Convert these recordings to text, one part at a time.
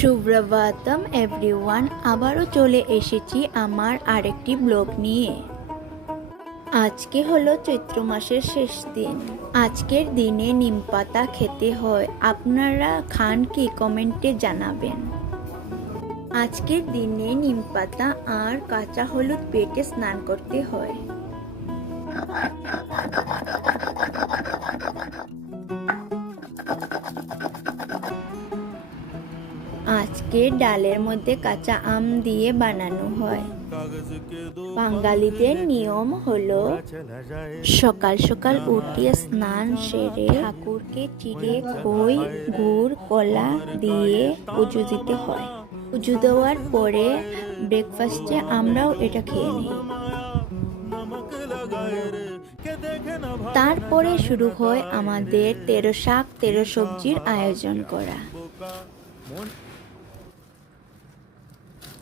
সুপ্রভাতম everyone, আবারও চলে এসেছি আমার আরেকটি ব্লগ নিয়ে। আজকে হলো চৈত্র মাসের শেষ দিন। আজকের দিনে নিমপাতা খেতে হয়। আপনারা খান কি? কমেন্টে জানাবেন। আজকের দিনে নিমপাতা আর কাঁচা হলুদ বেটে স্নান করতে হয়। আজকে ডালের মধ্যে কাঁচা আম দিয়ে বানানো হয়। বাঙালিদের নিয়ম হলো সকাল সকাল উঠিয়ে স্নান সেরে ঠাকুরকে চিড়ে খই গুড় কলা দিয়ে পুজো দিতে হয়। পুজো দেওয়ার পরে ব্রেকফাস্টে আমরাও এটা খেয়ে নিই। তারপরে শুরু হয় আমাদের 13 শাক 13 সবজির আয়োজন করা।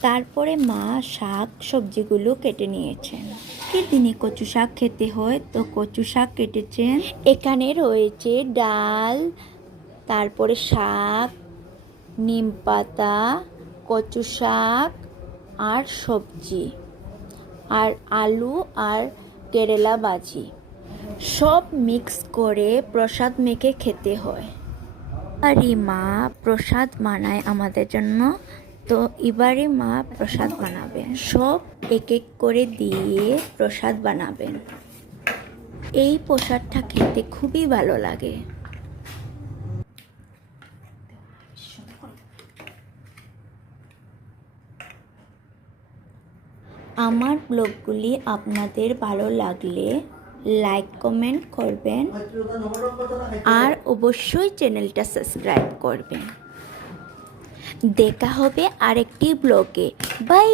তারপরে মা শাক সবজিগুলো কেটে নিয়েছেন। কি দিনে কচু শাক খেতে হয়, তো কচু শাক কেটেছেন। এখানে রয়েছে ডাল, তারপরে শাক, নিম পাতা, কচু শাক আর সবজি, আর আলু আর কেরেলা ভাজি, সব মিক্স করে প্রসাদ মেখে খেতে হয়। আর মা প্রসাদ বানায় আমাদের জন্য। তো এবারে মা প্রসাদ বানাবেন, সব এক এক করে দিয়ে প্রসাদ বানাবেন। এই প্রসাদটা খেতে খুবই ভালো লাগে। আমার ব্লগগুলি আপনাদের ভালো লাগলে লাইক কমেন্ট করবেন আর অবশ্যই চ্যানেলটা সাবস্ক্রাইব করবেন। দেখা হবে আরেকটি ব্লগে। বাই।